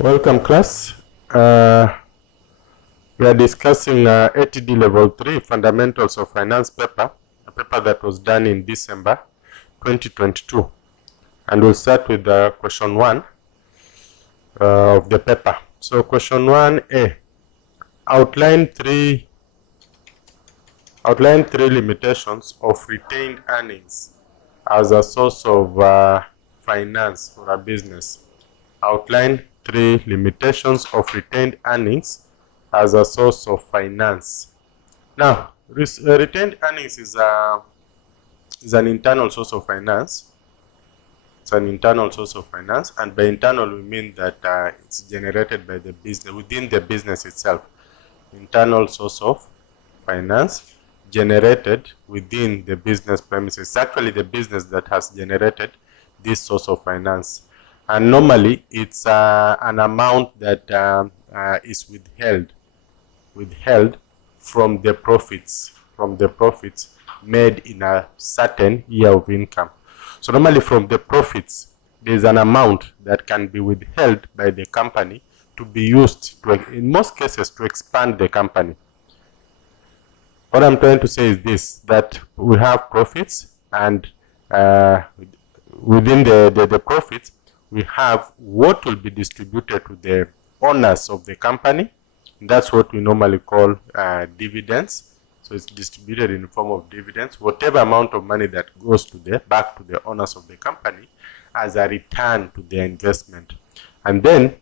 Welcome class. We are discussing ATD Level 3 Fundamentals of Finance paper, a paper that was done in December 2022. And we'll start with question 1 of the paper. So question 1A, outline three limitations of retained earnings as a source of finance for a business. Outline 3 limitations of retained earnings as a source of finance. Now, retained earnings is an internal source of finance. It's an internal source of finance, and by internal we mean that it's generated by the business, within the business itself. Internal source of finance generated within the business premises. It's actually the business that has generated this source of finance. And normally it's an amount that is withheld from the profits made in a certain year of income. So normally from the profits, there's an amount that can be withheld by the company to be used to, in most cases, to expand the company. What I'm trying to say is this, that we have profits, and within the profits, we have what will be distributed to the owners of the company. That's what we normally call dividends. So it's distributed in the form of dividends, whatever amount of money that goes back to the owners of the company as a return to their investment. And then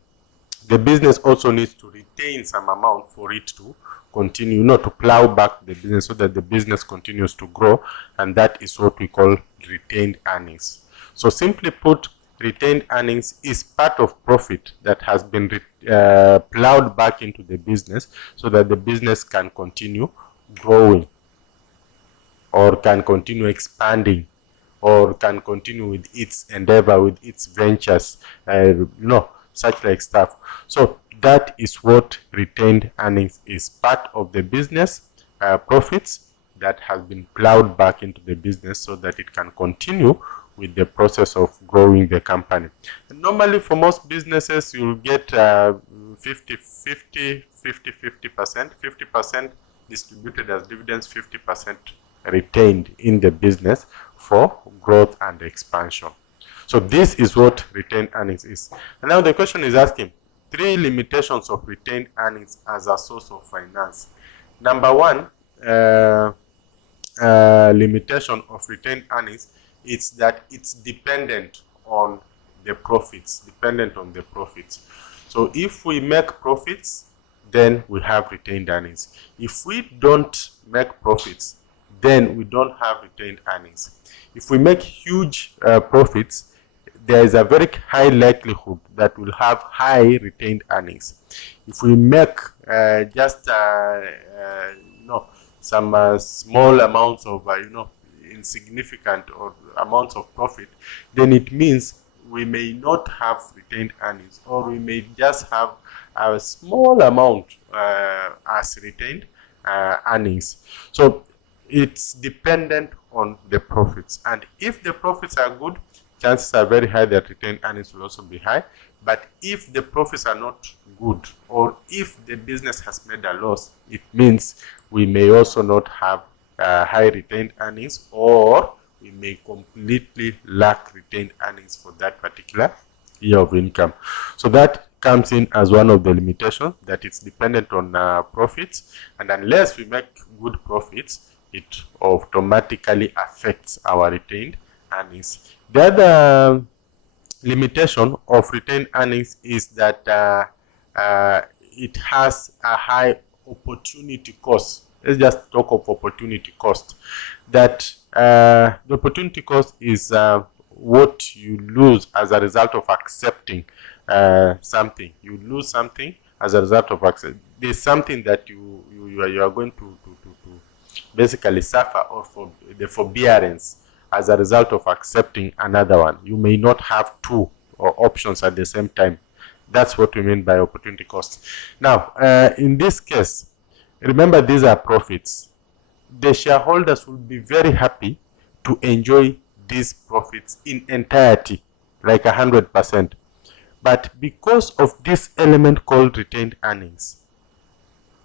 the business also needs to retain some amount for it to continue, to plow back the business so that the business continues to grow, and that is what we call retained earnings. So simply put, retained earnings is part of profit that has been plowed back into the business so that the business can continue growing, or can continue expanding, or can continue with its endeavor, with its ventures, such like stuff. So that is what retained earnings is, part of the business profits that has been plowed back into the business so that it can continue with the process of growing the company. And normally for most businesses, you'll get 50%, 50% distributed as dividends, 50% retained in the business for growth and expansion. So this is what retained earnings is. And now the question is asking 3 limitations of retained earnings as a source of finance. Number 1 limitation of retained earnings is that it's dependent on the profits. So if we make profits, then we have retained earnings. If we don't make profits, then we don't have retained earnings. If we make huge profits, there is a very high likelihood that we'll have high retained earnings. If we make just some small amounts of insignificant or amounts of profit, then it means we may not have retained earnings, or we may just have a small amount as retained earnings. So it's dependent on the profits, and if the profits are good, chances are very high that retained earnings will also be high. But if the profits are not good, or if the business has made a loss, it means we may also not have high retained earnings, or we may completely lack retained earnings for that particular year of income. So that comes in as one of the limitations, that it's dependent on profits, and unless we make good profits, it automatically affects our retained earnings. The other limitation of retained earnings is that it has a high opportunity cost. Let's just talk of opportunity cost. That the opportunity cost is what you lose as a result of accepting something. You lose something as a result of accepting. There's something that you are going to basically suffer, or for the forbearance as a result of accepting another one. You may not have two options at the same time. That's what we mean by opportunity cost. Now, in this case, remember, these are profits. The shareholders will be very happy to enjoy these profits in entirety, like 100%. But because of this element called retained earnings,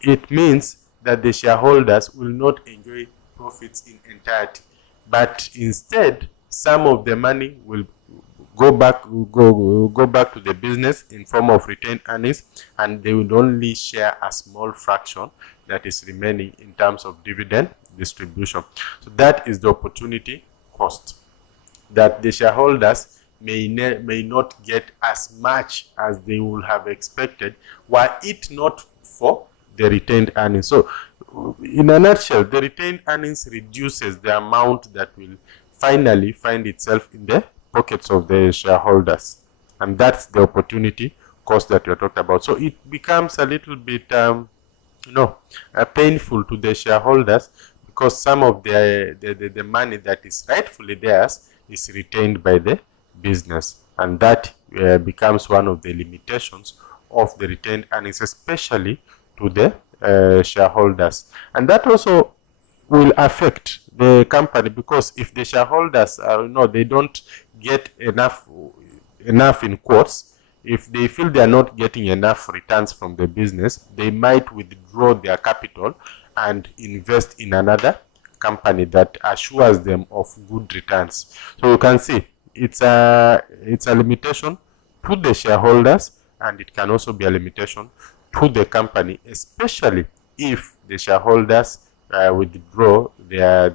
it means that the shareholders will not enjoy profits in entirety, but instead some of the money will go back to the business in form of retained earnings, and they will only share a small fraction that is remaining in terms of dividend distribution. So that is the opportunity cost, that the shareholders may not get as much as they would have expected were it not for the retained earnings. So in a nutshell, the retained earnings reduces the amount that will finally find itself in the pockets of the shareholders, and that's the opportunity cost that you're talking about. So it becomes a little bit painful to the shareholders, because some of the money that is rightfully theirs is retained by the business, and that becomes one of the limitations of the retained earnings, especially to the shareholders. And that also will affect the company, because if the shareholders they don't get enough in quotes, if they feel they are not getting enough returns from the business, they might withdraw their capital and invest in another company that assures them of good returns. So you can see it's a limitation to the shareholders, and it can also be a limitation to the company, especially if the shareholders withdraw their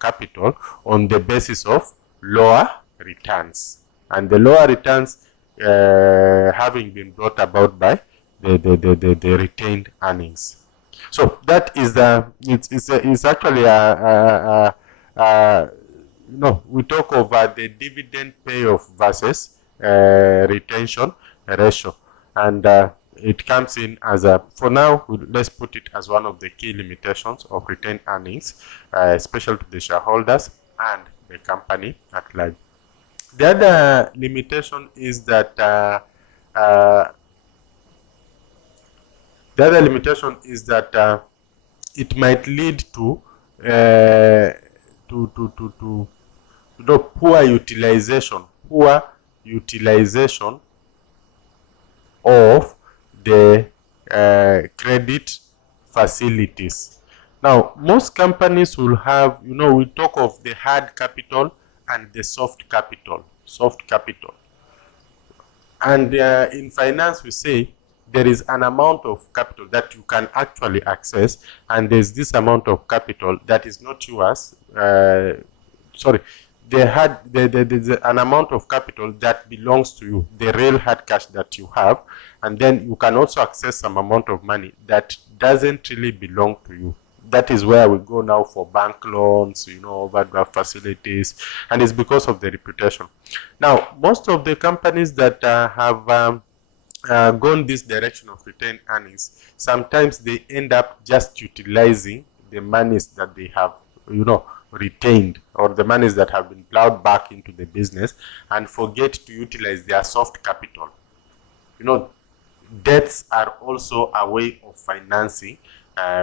capital on the basis of lower returns, and the lower returns having been brought about by the retained earnings. So that is it's actually we talk over the dividend payoff versus retention ratio, and it comes in as a, for now, let's put it as one of the key limitations of retained earnings, especially to the shareholders and the company at large. The other limitation is that it might lead to poor utilization of the credit facilities. Now, most companies will have, we talk of the hard capital and the soft capital. And in finance, we say there is an amount of capital that you can actually access, and there's this amount of capital that is not yours. There's an amount of capital that belongs to you, the real hard cash that you have, and then you can also access some amount of money that doesn't really belong to you. That is where we go now for bank loans, overdraft facilities, and it's because of the reputation. Now, most of the companies that have gone this direction of retained earnings, sometimes they end up just utilizing the monies that they have, retained, or the monies that have been plowed back into the business, and forget to utilize their soft capital. Debts are also a way of financing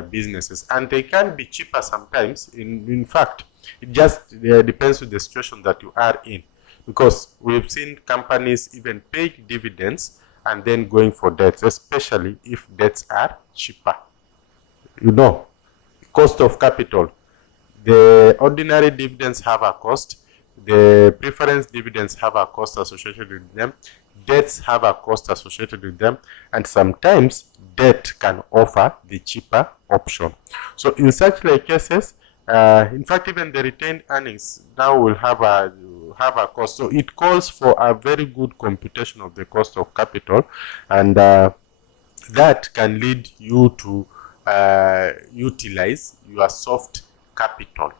businesses, and they can be cheaper sometimes. In fact, it just depends on the situation that you are in, because we've seen companies even pay dividends and then going for debts, especially if debts are cheaper. Cost of capital. The ordinary dividends have a cost. The preference dividends have a cost associated with them. Debts have a cost associated with them, and sometimes debt can offer the cheaper option. So in such like cases, in fact, even the retained earnings now will have a cost. So it calls for a very good computation of the cost of capital, and that can lead you to utilize your soft capital.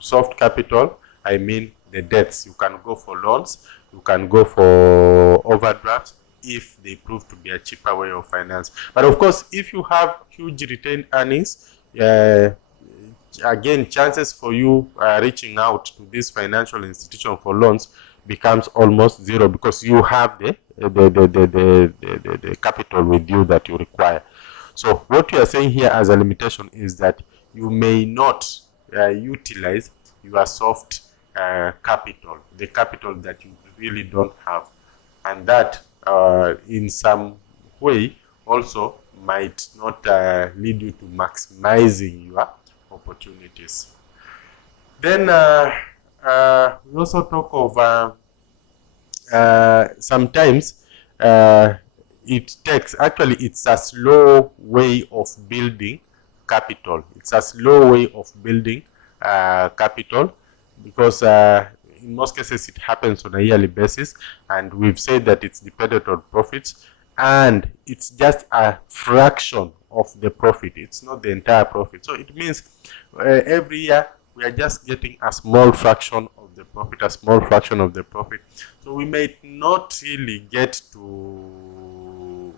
Soft capital, I mean the debts. You can go for loans, you can go for overdrafts if they prove to be a cheaper way of finance. But of course, if you have huge retained earnings, again, chances for you reaching out to this financial institution for loans becomes almost zero, because you have the capital with you that you require. So what you are saying here as a limitation is that you may not utilize your soft capital, the capital that you really don't have. and that in some way also might not lead you to maximizing your opportunities. Then we also talk of sometimes it takes, actually it's a slow way of building capital. It's a slow way of building capital, because in most cases it happens on a yearly basis, and we've said that it's dependent on profits, and it's just a fraction of the profit. It's not the entire profit. So it means every year we are just getting a small fraction of the profit, a small fraction of the profit. So we may not really get to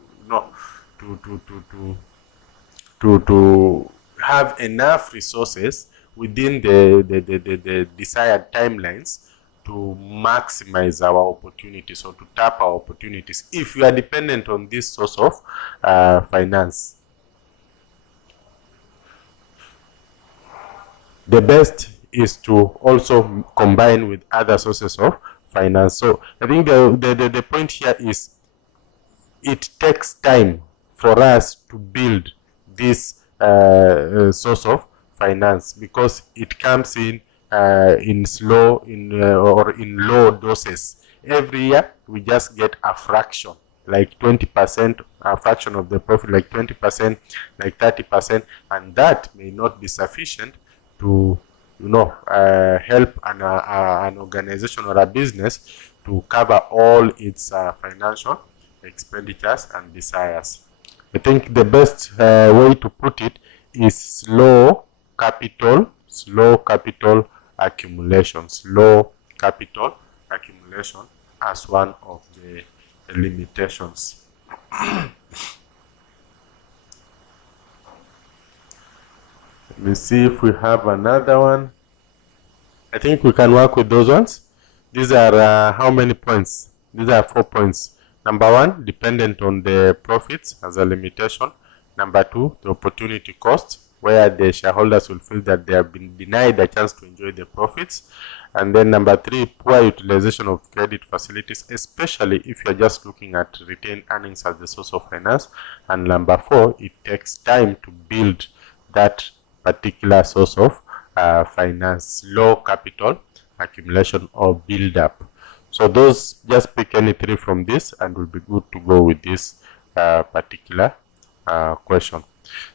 to have enough resources within the desired timelines to maximize our opportunities or to tap our opportunities if we are dependent on this source of finance. The best is to also combine with other sources of finance. So I think the point here is it takes time for us to build this source of finance, because it comes in slow, or in low doses. Every year we just get a fraction, like 20%, a fraction of the profit, like 20%, like 30%, and that may not be sufficient to help an organization or a business to cover all its financial expenditures and desires. I think the best way to put it is slow capital accumulation. Slow capital accumulation as one of the limitations. Let me see if we have another one. I think we can work with those ones. These are how many points? These are 4 points. Number 1, dependent on the profits as a limitation. Number 2, the opportunity cost, where the shareholders will feel that they have been denied a chance to enjoy the profits. And then number 3, poor utilization of credit facilities, especially if you're just looking at retained earnings as the source of finance. And number 4, it takes time to build that particular source of finance, low capital accumulation or build up. So those, just pick any 3 from this and will be good to go with this particular question.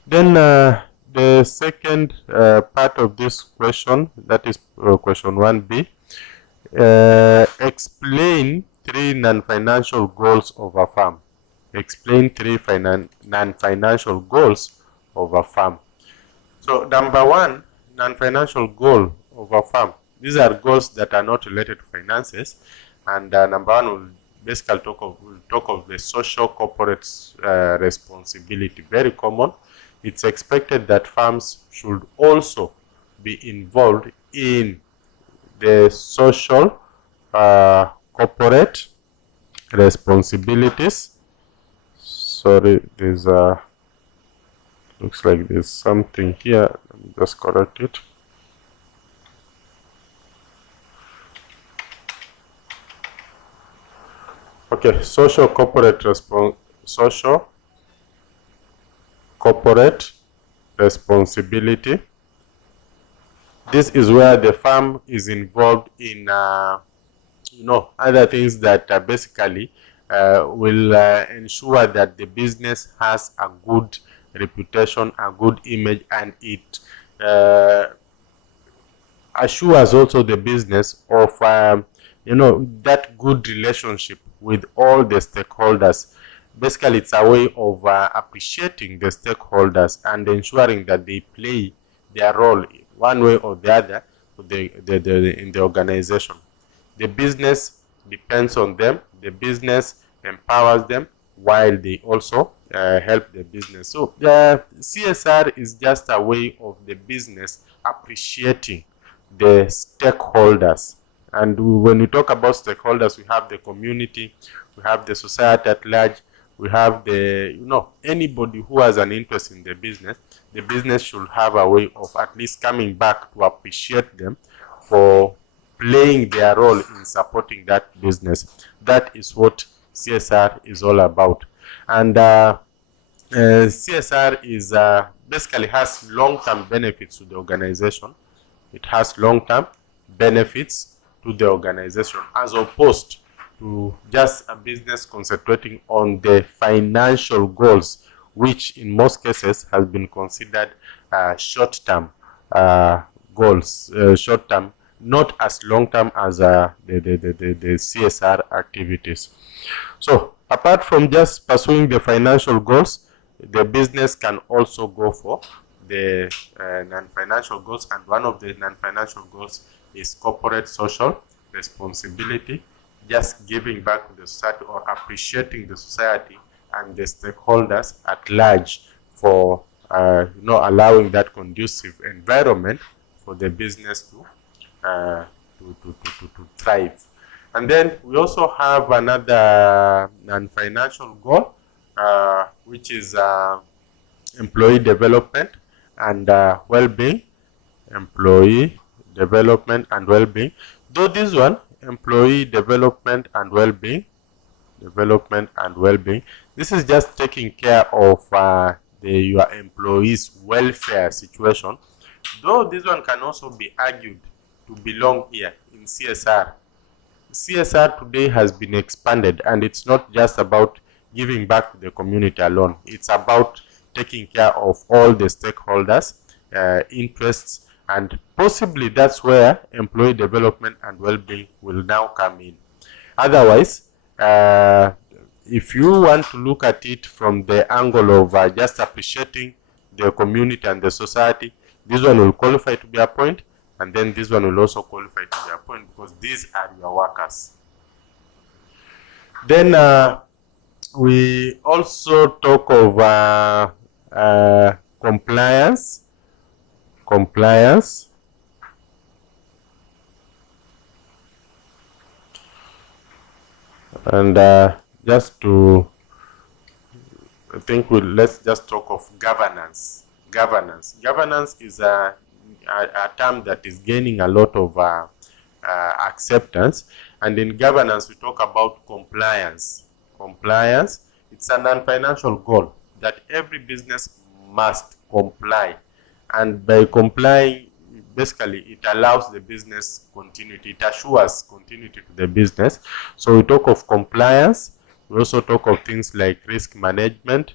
Then the second part of this question, that is question 1b, explain 3 non-financial goals of a firm. Explain 3 non-financial goals of a firm. So number 1, non-financial goal of a firm. These are goals that are not related to finances, and number 1 will basically talk of the social corporate responsibility. Very common. It's expected that firms should also be involved in the social corporate responsibilities. Sorry, there's a looks like there's something here. Let me just correct it. Okay, social corporate responsibility. This is where the firm is involved in other things that basically will ensure that the business has a good reputation, a good image, and it assures also the business of that good relationship with all the stakeholders. Basically, it's a way of appreciating the stakeholders and ensuring that they play their role one way or the other in the organization. The business depends on them. The business empowers them while they also help the business. So CSR is just a way of the business appreciating the stakeholders. And when we talk about stakeholders, we have the community, we have the society at large, we have the anybody who has an interest in the business. The business should have a way of at least coming back to appreciate them for playing their role in supporting that business. That is what CSR is all about. And CSR is basically has long-term benefits to the organization. It has long-term benefits to the organization, as opposed to just a business concentrating on the financial goals, which in most cases has been considered short-term goals, short-term, not as long-term as the CSR activities. So apart from just pursuing the financial goals, the business can also go for the non-financial goals, and one of the non-financial goals is corporate social responsibility, just giving back to the society or appreciating the society and the stakeholders at large for allowing that conducive environment for the business to thrive. And then we also have another non-financial goal, which is employee development and well-being. Employee development and well-being. Though this one, employee development and well-being, this is just taking care of your employees' welfare situation. Though this one can also be argued to belong here in CSR. CSR today has been expanded, and it's not just about giving back to the community alone. It's about taking care of all the stakeholders' interests, and possibly that's where employee development and well-being will now come in. Otherwise, if you want to look at it from the angle of just appreciating the community and the society, this one will qualify to be a point, and then this one will also qualify to be a point, because these are your workers. Then we also talk of compliance. And just to, I think let's just talk of governance. Governance is a term that is gaining a lot of acceptance, and in governance we talk about compliance. It's a non-financial goal that every business must comply, and by complying, basically it allows the business continuity, it assures continuity to the business. So we talk of compliance. We also talk of things like risk management.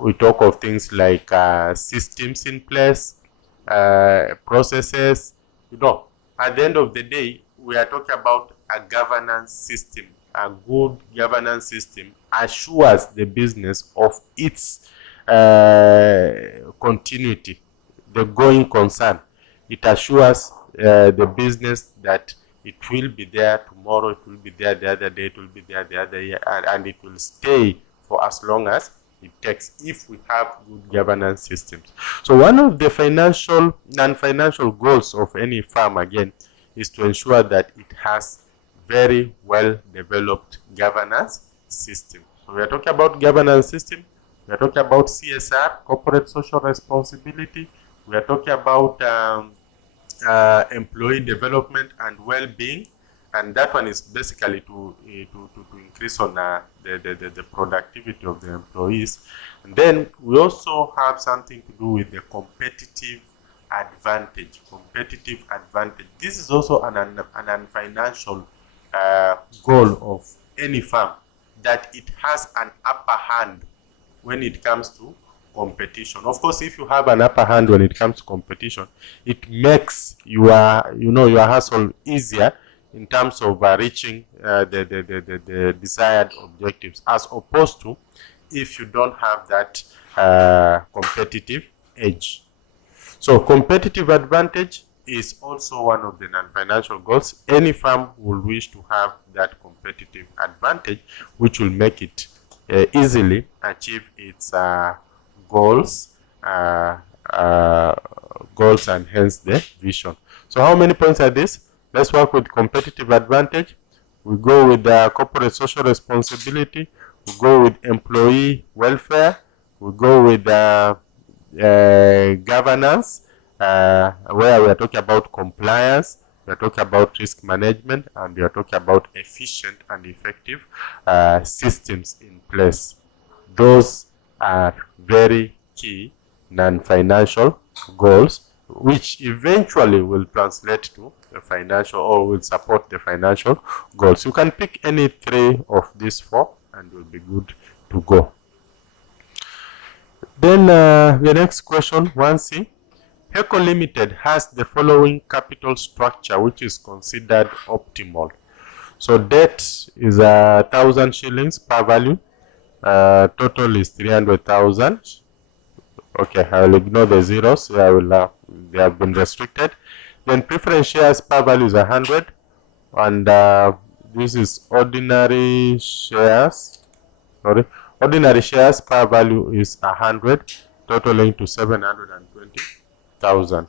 We talk of things like systems in place, processes. At the end of the day, we are talking about a governance system. A good governance system assures the business of its continuity, the going concern. It assures the business that it will be there tomorrow, it will be there the other day, it will be there the other year, and it will stay for as long as it takes, if we have good governance systems. So one of the non-financial goals of any firm, again, is to ensure that it has very well developed governance system. So we are talking about governance system, we are talking about CSR, corporate social responsibility, we are talking about employee development and well-being, and that one is basically to increase on the productivity of the employees. And then we also have something to do with the competitive advantage. This is also an financial goal of any firm, that it has an upper hand when it comes to competition. Of course, if you have an upper hand when it comes to competition, it makes your hustle easier in terms of reaching the desired objectives, as opposed to if you don't have that competitive edge. So competitive advantage is also one of the non-financial goals. Any firm will wish to have that competitive advantage, which will make it easily achieve its goals and hence the vision. So how many points are this? Let's work with competitive advantage. We go with corporate social responsibility. We go with employee welfare. We go with governance, where we are talking about compliance. we are talking about risk management, and we are talking about efficient and effective systems in place. Those are very key non-financial goals, which eventually will translate to the financial, or will support the financial goals. You can pick any 3 of these 4 and will be good to go. Then the next question, 1C. HECO Limited has the following capital structure which is considered optimal. So debt is 1,000 shillings per value. Total is 300,000. Okay, I will ignore the zeros. They have been restricted. Then preference shares per value is 100, and this is ordinary shares. Ordinary shares per value is 100, totaling to 720,000.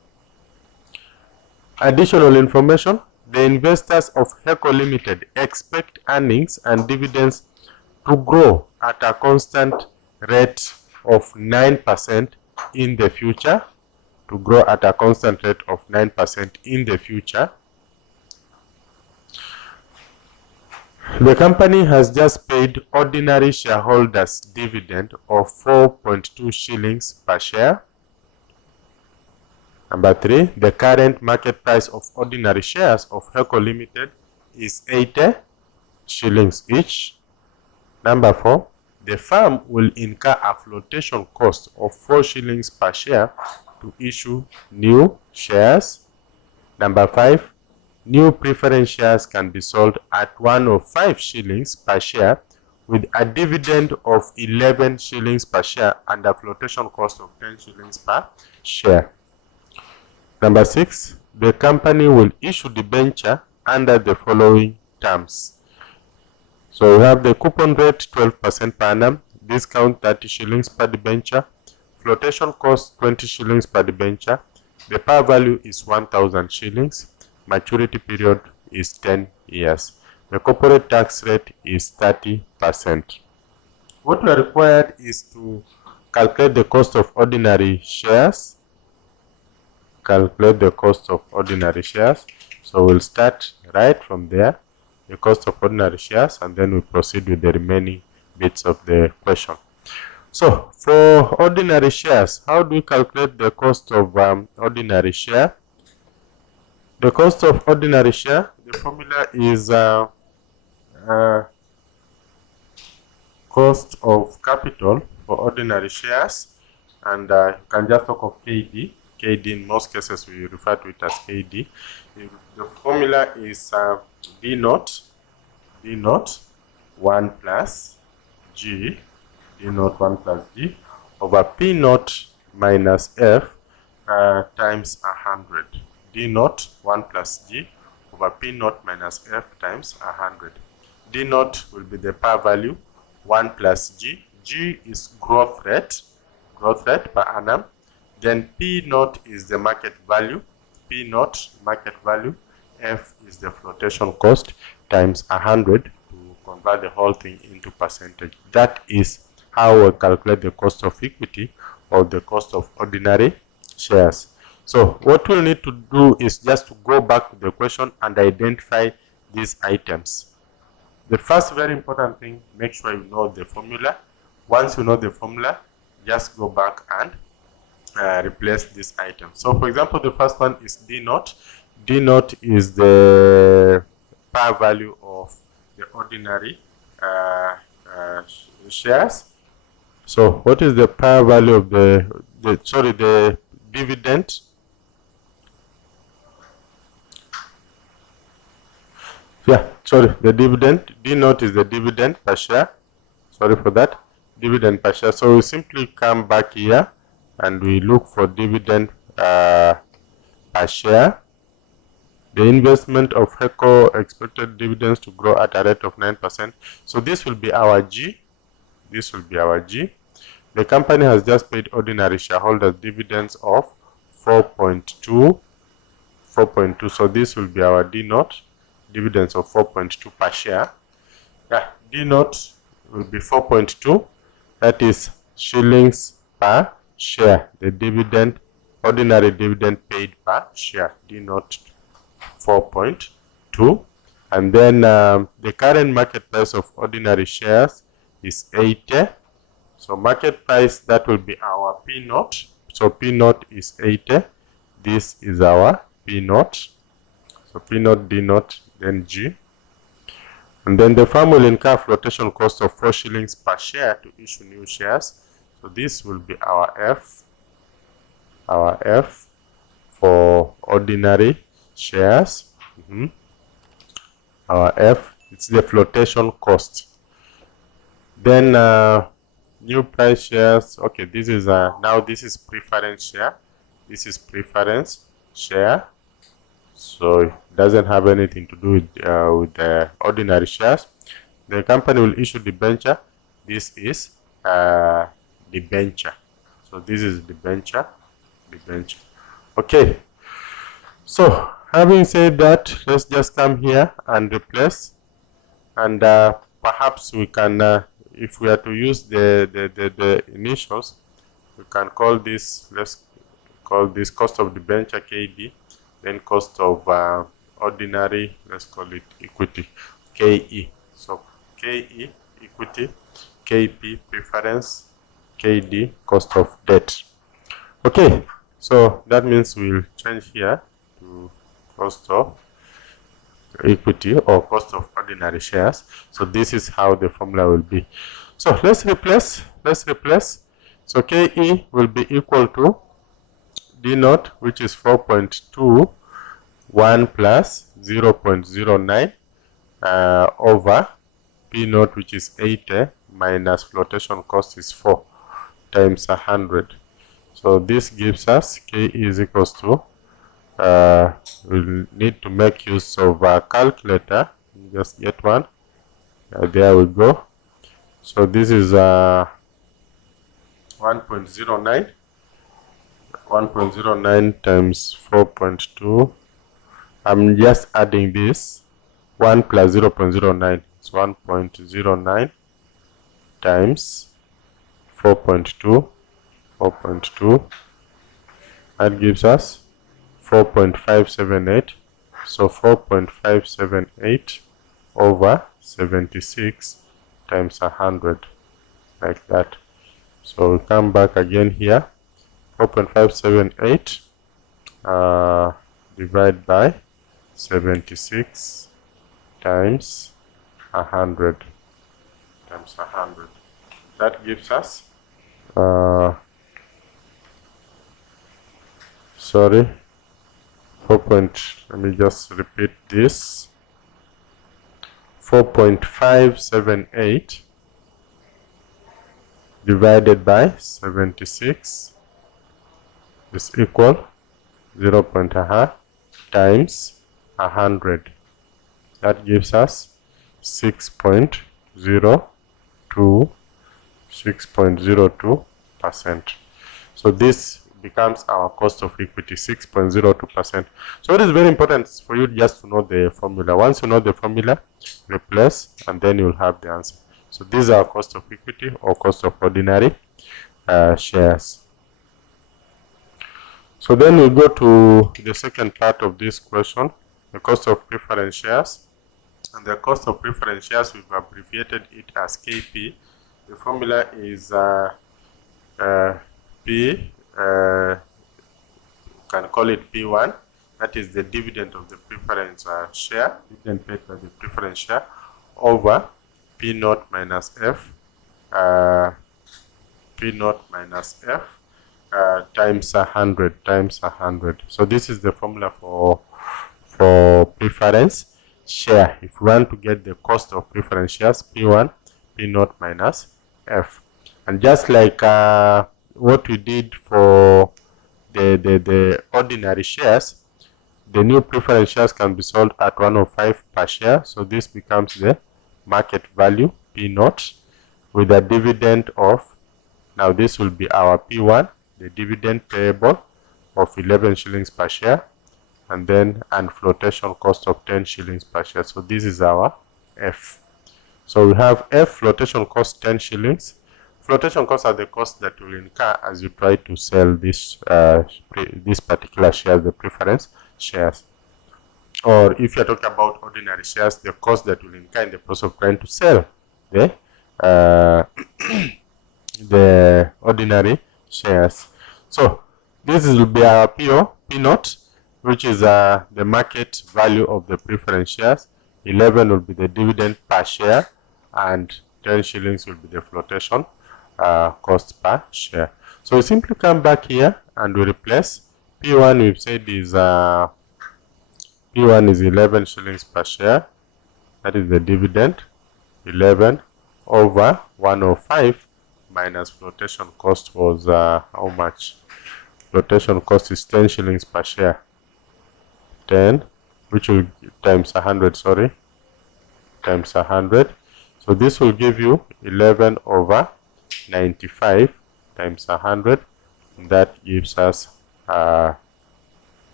Additional information: the investors of HECO Limited expect earnings and dividends to grow at a constant rate of 9% in the future. To grow at a constant rate of 9% in the future. The company has just paid ordinary shareholders dividend of 4.2 shillings per share. Number 3, the current market price of ordinary shares of HECO Limited is 80 shillings each. Number 4, the firm will incur a flotation cost of 4 shillings per share to issue new shares. Number 5, new preference shares can be sold at 105 shillings per share with a dividend of 11 shillings per share and a flotation cost of 10 shillings per share. Number 6, the company will issue debenture under the following terms. So we have the coupon rate 12% per annum, discount 30 shillings per debenture, flotation cost 20 shillings per debenture, the par value is 1,000 shillings, maturity period is 10 years. The corporate tax rate is 30%. What we are required is to calculate the cost of ordinary shares. Calculate the cost of ordinary shares. So we'll start right from there, the cost of ordinary shares, and then we proceed with the remaining bits of the question. So for ordinary shares, how do we calculate the cost of ordinary share? The cost of ordinary share, the formula is cost of capital for ordinary shares, and you can just talk of KD. KD, in most cases we refer to it as KD. The formula is D naught 1 plus G, D naught 1 plus G over P naught minus F times 100. D naught 1 plus G over P naught minus F times 100. D naught will be the par value, 1 plus G. G is growth rate per annum. Then P naught is the market value, P naught market value, F is the flotation cost times 100 to convert the whole thing into percentage. That is how we calculate the cost of equity or the cost of ordinary shares. So what we'll need to do is just to go back to the question and identify these items. The first very important thing, make sure you know the formula. Once you know the formula, just go back and replace this item. So for example, the first one is D naught. D naught is the par value of the ordinary shares. So what is the par value of the dividend? The dividend. D naught is the dividend per share. Sorry for that. Dividend per share. So we simply come back here and we look for dividend per share. The investment of HECO expected dividends to grow at a rate of 9%. So this will be our G. This will be our G. The company has just paid ordinary shareholders dividends of 4.2. So this will be our D naught, dividends of 4.2 per share. D naught will be 4.2. That is shillings per share. The dividend, ordinary dividend paid per share, D naught 4.2. And then the current market price of ordinary shares is 80. So market price, that will be our P naught. So P naught is 80. This is our P naught. So P naught, D naught, then G. And then the firm will incur flotation cost of 4 shillings per share to issue new shares. So this will be our F for ordinary shares. Our F, it's the flotation cost. Then new price shares. Okay, this is now this is preference share. This is preference share. So it doesn't have anything to do with the ordinary shares. The company will issue debenture. This is debenture. So this is debenture. Okay. So having said that, let's just come here and replace. And perhaps we can, if we are to use the initials, we can call this. Let's call this cost of debenture KD. Then cost of ordinary, let's call it equity, KE. So KE, equity, KP, preference, KD, cost of debt. Okay, so that means we'll change here to cost of equity or cost of ordinary shares. So this is how the formula will be. So let's replace. So KE will be equal to D naught, which is 4.2, 1 plus 0.09 over P naught, which is 80, minus flotation cost is 4 times 100. So this gives us K is equals to, we'll need to make use of a calculator. Just get one. There we go. So this is 1.09. 1.09 times 4.2. I'm just adding this 1 plus 0.09. It's 1.09 times 4.2. That gives us 4.578. So 4.578 over 76 times 100, like that. So we come back again here. 4.578 divided by 76 times 100 That gives us let me just repeat this. 4.578 divided by 76 is equal 0.5 times 100. That gives us 6.02%. So this becomes our cost of equity, 6.02%. So it is very important for you just to know the formula. Once you know the formula, replace, and then you'll have the answer. So this is our cost of equity or cost of ordinary shares. So then we go to the second part of this question, the cost of preference shares. And the cost of preference shares, we've abbreviated it as KP. The formula is P, can call it P1. That is the dividend of the preference share, dividend paid by the preference share, over P naught minus F, times 100. So this is the formula for preference share. If we want to get the cost of preference shares, P1, P naught minus F. And just like what we did for the ordinary shares, the new preference shares can be sold at 105 per share. So this becomes the market value, P naught, with a dividend of, now this will be our P1, the dividend payable of 11 shillings per share, and then flotation cost of 10 shillings per share. So this is our F. So we have F, flotation cost 10 shillings. Flotation costs are the costs that will incur as you try to sell this particular share, the preference shares. or if you're talking about ordinary shares, the cost that will incur in the process of trying to sell the ordinary shares. So this will be our P note, which is the market value of the preference shares. 11 will be the dividend per share, and 10 shillings will be the flotation cost per share. So we simply come back here and we replace P1. We've said is P1 is 11 shillings per share. That is the dividend. 11 over 105 minus flotation cost was how much? Flotation cost is 10 shillings per share. 10, which will times 100, sorry, times 100. So this will give you 11 over 95 times 100. That gives us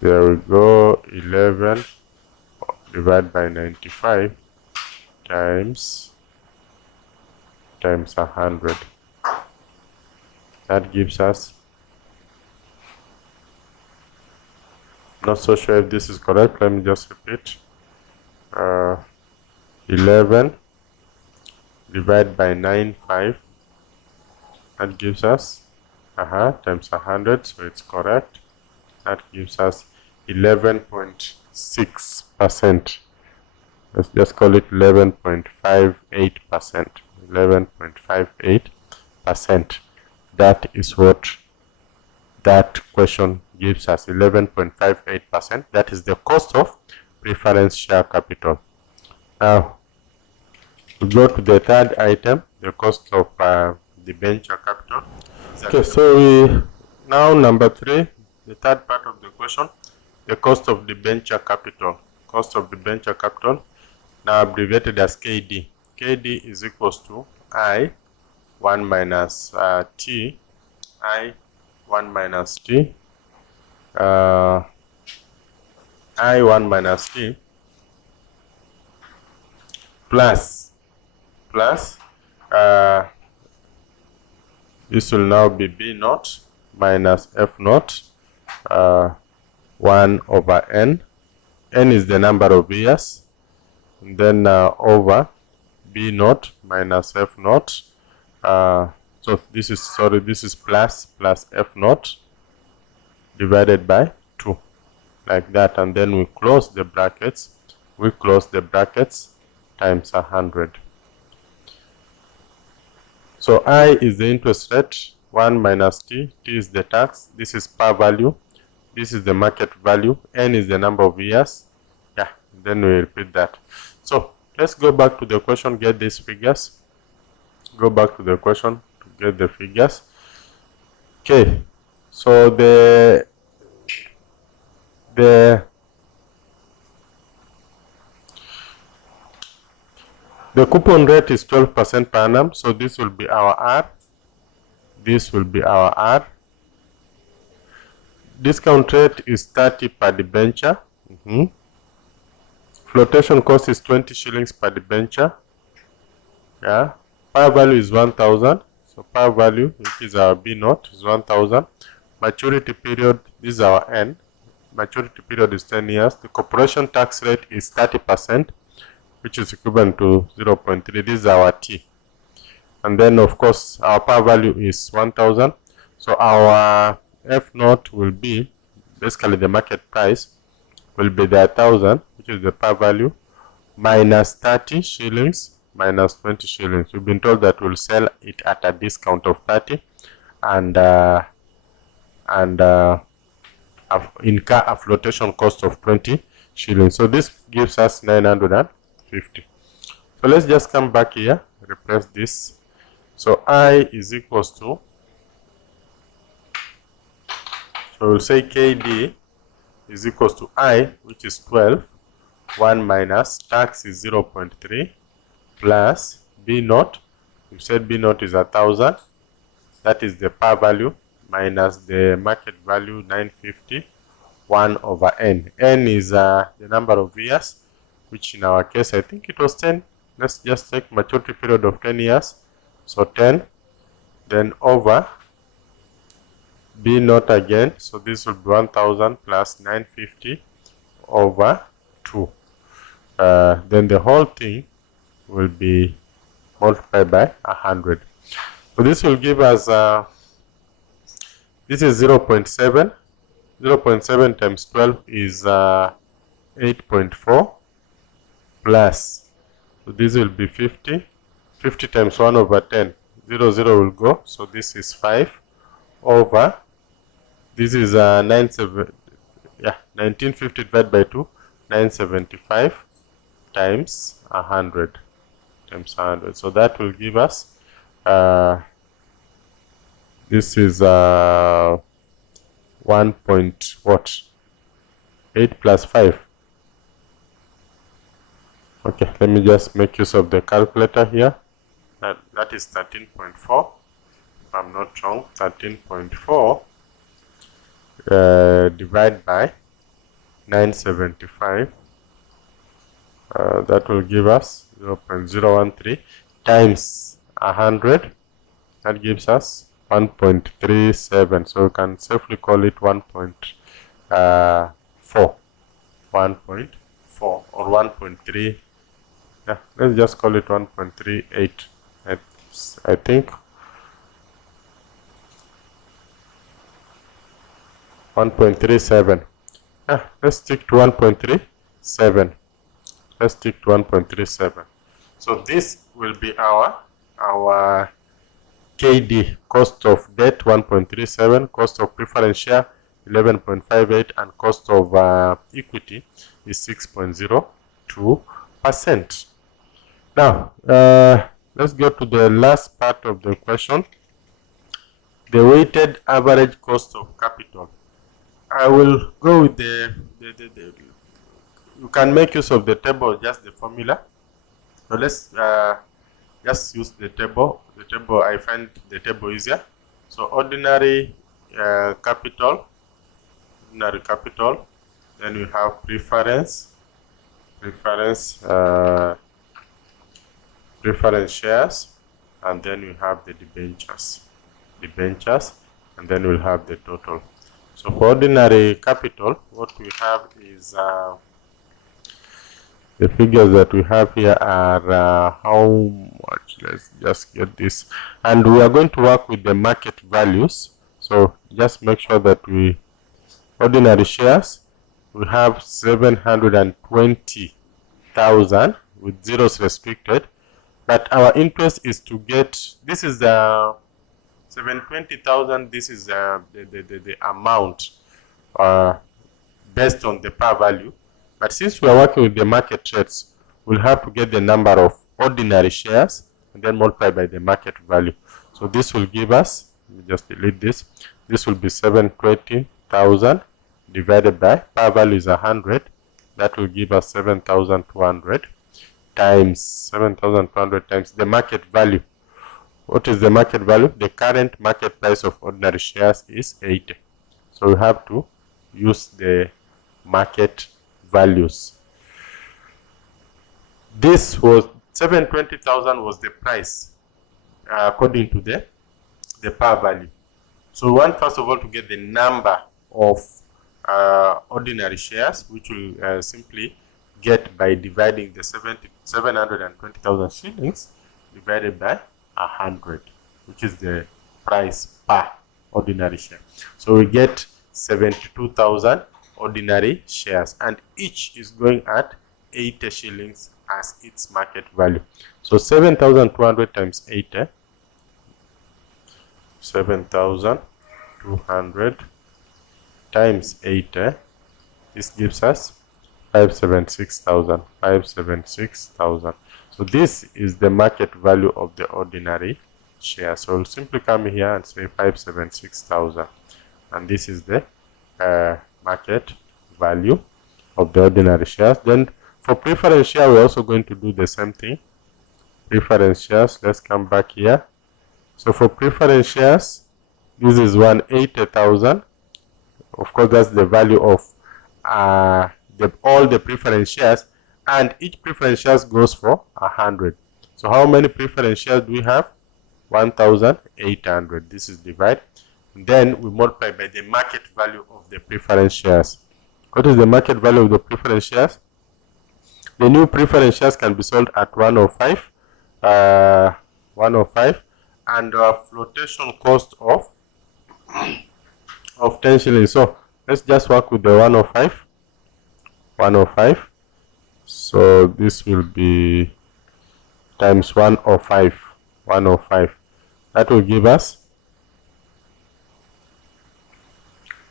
there we go, 11 divided by 95 times 100. That gives us, not so sure if this is correct, let me just repeat, 11 divided by 95, that gives us times 100, so it's correct. That gives us 11.6%. Let's just call it 11.58%. 11.58%. That is what that question gives us, 11.58%. That is the cost of preference share capital. Now, we go to the third item, the cost of the venture capital. Okay, so we now number 3, the third part of the question, the cost of the venture capital. Cost of the venture capital, now abbreviated as KD. KD is equals to I 1 minus T, I 1 minus T, I 1 minus T, plus this will now be B naught minus F naught, 1 over N. N is the number of years, and then over B naught minus F naught. So this is, sorry, this is plus F naught divided by 2, like that, and then we close the brackets. We close the brackets times 100. So I is the interest rate, 1 minus T. T is the tax. This is par value. This is the market value. N is the number of years. Yeah, then we repeat that. So let's go back to the question, get these figures. Go back to the question to get the figures. Okay, so the coupon rate is 12% per annum, so this will be our R. This will be our R. Discount rate is 30 per debenture. Flotation cost is 20 shillings per debenture. Yeah. Par value is 1,000. So par value, which is our B naught, is 1,000. Maturity period, this is our N. Maturity period is 10 years. The corporation tax rate is 30%, which is equivalent to 0.3. This is our T. And then, of course, our par value is 1,000. So our F naught will be, basically the market price, will be the 1,000, which is the par value, minus 30 shillings, minus 20 shillings. We've been told that we'll sell it at a discount of 30 and incur a flotation cost of 20 shillings. So this gives us 950. So let's just come back here, replace this. So I is equals to, so we'll say KD is equals to I, which is 12, 1 minus tax is 0.3, plus B naught. We said B naught is 1,000. That is the par value, minus the market value 950, 1 over N. N is the number of years, which in our case, I think it was 10. Let's just take maturity period of 10 years. So 10, then over B naught again, so this will be 1000 plus 950 over 2. Then the whole thing will be multiplied by 100. So this will give us, this is 0.7. 0.7 times 12 is 8.4 plus, so this will be 50. 50 times 1 over 10, 0 will go, so this is 5 over, this is 1950 divided by 2, 975 times 100 times 100. So that will give us, this is 1.8 plus 5. Okay, let me just make use of the calculator here. That is 13.4, if I'm not wrong. 13.4 divided by 975, that will give us 0.013 times 100, that gives us 1.37. So we can safely call it 1.4, 1.4 or 1.3. Yeah, let's just call it 1.38. I think 1.37. Yeah, let's stick to 1.37. Let's stick to 1.37. So this will be our KD, cost of debt 1.37, cost of preference share 11.58, and cost of equity is 6.02%. Now let's go to the last part of the question, the weighted average cost of capital. I will go with the you can make use of the table, just the formula. So let's just use the table. I find the table easier. So ordinary capital, then we have preference shares, and then we have the debentures, and then we'll have the total. So for ordinary capital, what we have is the figures that we have here are how much. Let's just get this, and we are going to work with the market values. So just make sure that we ordinary shares, we have 720,000 with zeros restricted, but our interest is to get, this is the 720,000, this is the amount based on the par value. But since we are working with the market rates, we'll have to get the number of ordinary shares and then multiply by the market value. So this will give us, let me just delete this, this will be 720,000 divided by, par value is 100, that will give us 7,200 times 7,200 times the market value. What is the market value? The current market price of ordinary shares is 80. So we have to use the market values. This was 720,000 was the price according to the par value. So we want first of all to get the number of ordinary shares, which will simply get by dividing the 720,000 shillings divided by 100, which is the price per ordinary share. So we get 72,000 ordinary shares, and each is going at 80 shillings as its market value. So 7,200 times 80, 7,200 times 80, this gives us 576,000. So this is the market value of the ordinary share. So we'll simply come here and say 576,000, and this is the market value of the ordinary shares. Then for preference share, we're also going to do the same thing. Preference shares, let's come back here. So for preference shares, this is 180,000. Of course, that's the value of all the preference shares, and each preference shares goes for 100. So how many preference shares do we have? 1,800. This is divide Then we multiply by the market value of the preference shares. What is the market value of the preference shares? The new preference shares can be sold at 105, 105, and flotation cost of 10 shillings. So let's just work with the 105. 105. So this will be times 105. 105. That will give us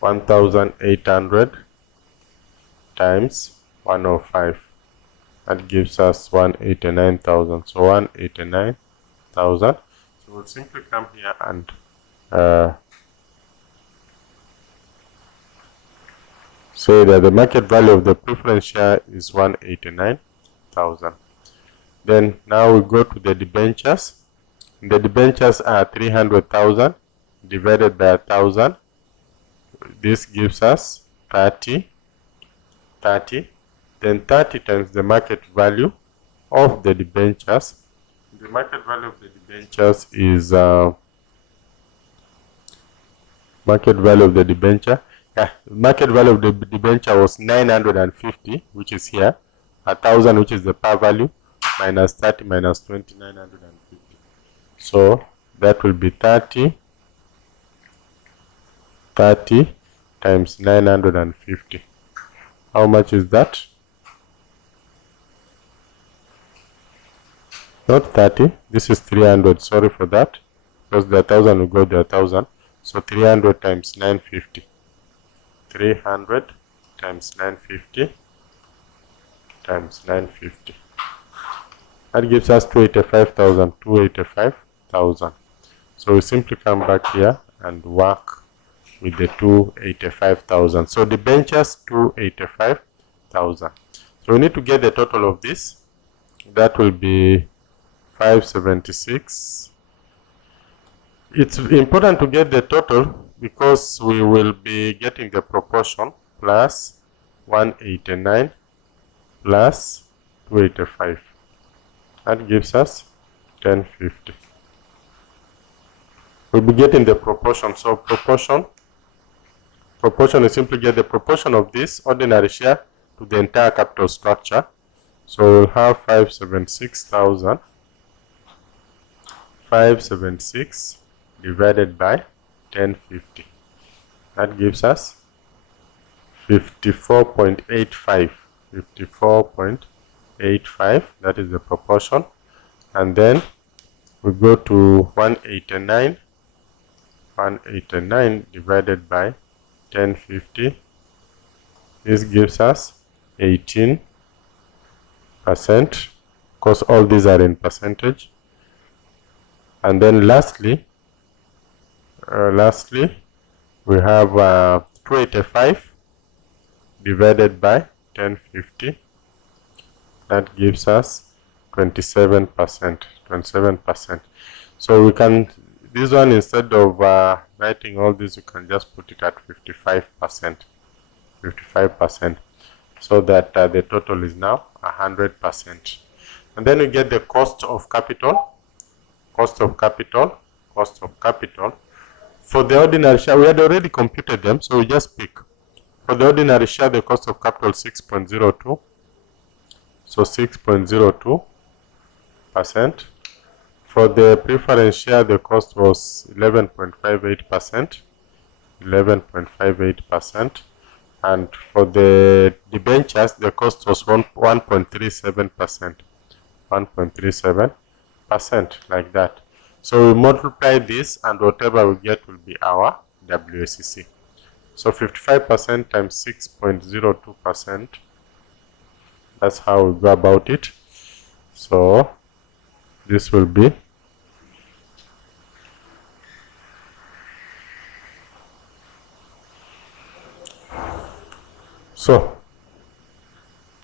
1,800 times 105. That gives us 189,000. So 189,000. So we'll simply come here and say that the market value of the preference share is 189,000. Then now we go to the debentures. The debentures are 300,000 divided by 1,000. This gives us 30. Then 30 times the market value of the debentures. The market value of the debentures is market value of the debenture. Market value of the debenture was 950, which is here. 1,000, which is the par value, minus 30 minus 20, 950. So that will be 30 times 950. How much is that? Not 30. This is 300. Sorry for that. Because the 1,000 will go to 1,000. So 300 times 950. 300 times 950 times 950. That gives us 285,000. 285,000. So we simply come back here and work with the 285,000. So the debentures 285,000. So we need to get the total of this. That will be 576. It's important to get the total because we will be getting the proportion plus 189 plus 285. That gives us 1050. We'll be getting the proportion. So proportion is simply get the proportion of this ordinary share to the entire capital structure. So we'll have 576,000. 576 divided by 1050. That gives us 54.85. 54.85. That is the proportion. And then we go to 189. 189 divided by 1050. This gives us 18%. Because all these are in percentage. And then lastly we have 285 divided by 1050. That gives us 27%. 27%. So we can, this one, instead of writing all this, you can just put it at 55%. 55%. So that the total is now 100%. And then we get the cost of capital. Cost of capital. For the ordinary share, we had already computed them, so we just pick. For the ordinary share, the cost of capital 6.02. So 6.02%. For the preference share, the cost was 11.58%. 11.58%. And for the debentures, the cost was 1.37%. 1.37%, like that. So we multiply this, and whatever we get will be our WACC. So 55% times 6.02%. That's how we go about it. So this will be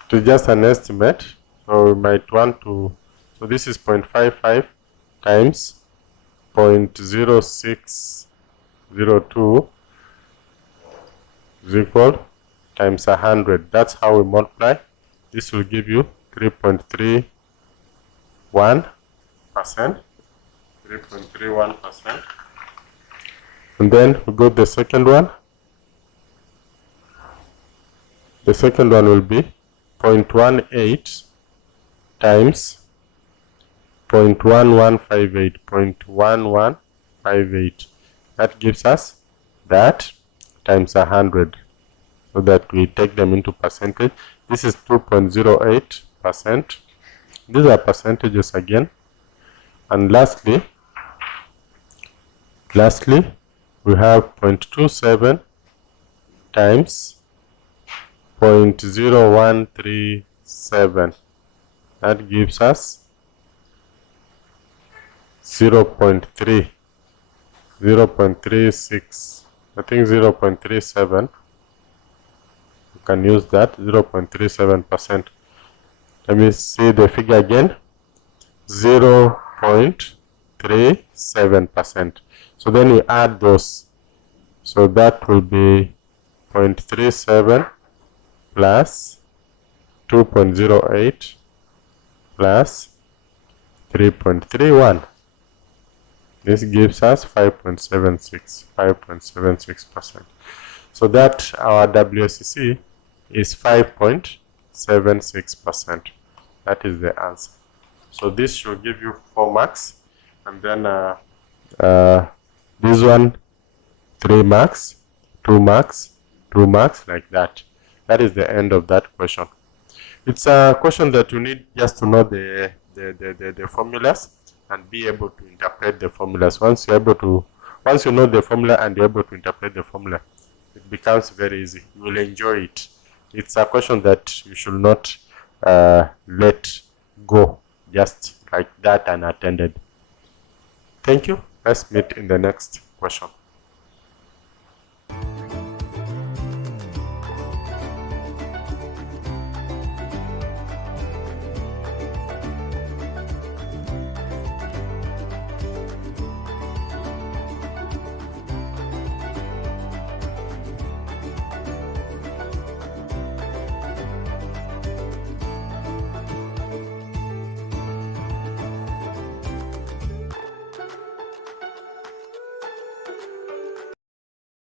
to just an estimate. So we might want to, so this is 0.55 times 0.0602 is equal times 100. That's how we multiply. This will give you 3.31%. 3.31%. And then we got the second one. The second one will be 0.18 times 0.1158, 0.1158. That gives us that times 100, so that we take them into percentage. This is 2.08%. These are percentages again. And lastly we have 0.27 times 0.0137. That gives us 0.36, I think 0.37. You can use that, 0.37%. Let me see the figure again, 0.37%. So then you add those, so that will be 0.37 plus 2.08 plus 3.31. This gives us 5.76%. So that our WSCC is 5.76%. That is the answer. So this should give you 4 marks, and then this one 3 marks, 2 marks, 2 marks, like that. That is the end of that question. It's a question that you need just to know the formulas and be able to interpret the formulas. Once you know the formula and you're able to interpret the formula, it becomes very easy. You will enjoy it. It's a question that you should not let go just like that unattended. Thank you. Let's meet in the next question.